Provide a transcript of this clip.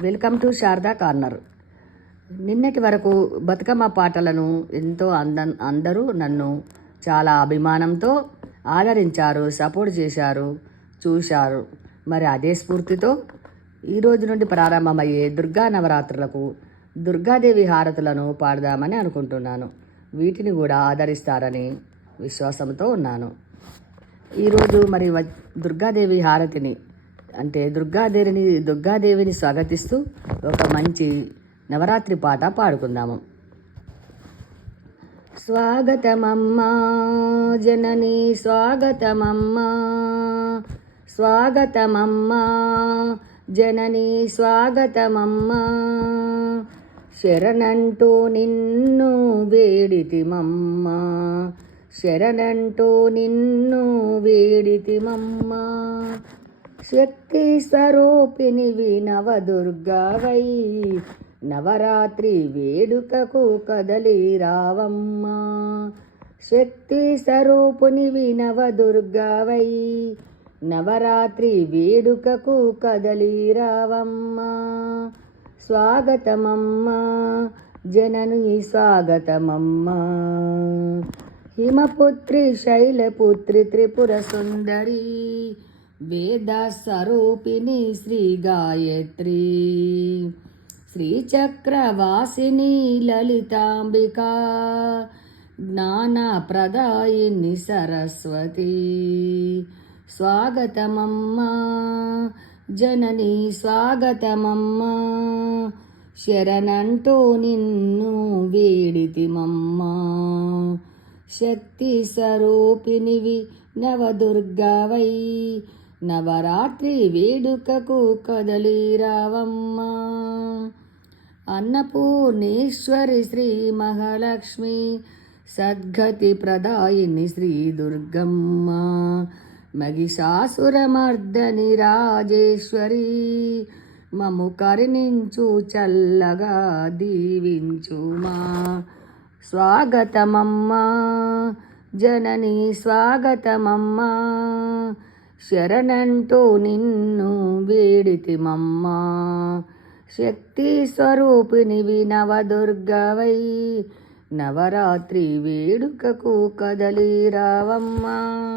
Welcome to Sharada corner. నిన్నటి వరకు బతుకమ్మ పాటలను ఎంతో అంద అందరూ నన్ను చాలా అభిమానంతో ఆదరించారు సపోర్ట్ చేశారు చూశారు. మరి అదే స్ఫూర్తితో ఈ రోజు నుండి ప్రారంభమయ్యే దుర్గా నవరాత్రులకు దుర్గాదేవి హారతులను పాడదామని అనుకుంటున్నాను. వీటిని కూడా ఆదరిస్తారని విశ్వాసంతో ఉన్నాను. ఈరోజు మరి వ- దుర్గాదేవి హారతిని అంటే దుర్గాదేవిని దుర్గాదేవిని స్వాగతిస్తూ ఒక మంచి నవరాత్రి పాట పాడుకుందాము. స్వాగతమమ్మా జనని స్వాగతమమ్మా స్వాగతమమ్మా జనని స్వాగతమమ్మా శరణంటూ నిన్ను వేడితిమమ్మా శరణంటూ నిన్ను వేడితిమమ్మా. శక్తి స్వరూపిణివి నవదుర్గావై నవరాత్రి వేడుకకు కదలి రావమ్మా. శక్తి స్వరూపునివి నవదుర్గావై నవరాత్రి వేడుకకు కదలి రావమ్మా. స్వాగతమమ్మా. జనని స్వాగతమమ్మా. హిమపుత్రి శైలపుత్రి త్రిపుర సుందరి. వేద స్వరూపిణి శ్రీ గాయత్రి. శ్రీచక్రవాసిని లలితాంబికా. జ్ఞానప్రదాయిని సరస్వతి. స్వాగతమమ్మా. జనని స్వాగతమమ్మా. శరణంటూ నిన్ను వేడితిమమ్మా. శక్తి స్వరూపినివి నవదుర్గవై. నవరాత్రి వేడుకకు కదలిరావమ్మా. అన్నపూర్ణేశ్వరి శ్రీ మహాలక్ష్మి సద్గతి ప్రదాయిని శ్రీ దుర్గమ్మ మగిషాసురమర్దని రాజేశ్వరి మము కరుణించు చల్లగా దీవించుమా. స్వాగతమమ్మా జనని స్వాగతమమ్మా శరణంటూ నిన్ను వేడితిమమ్మా. శక్తి వినవ దుర్గవై నవరాత్రి వేడుకకు కదలి రావమ్మా.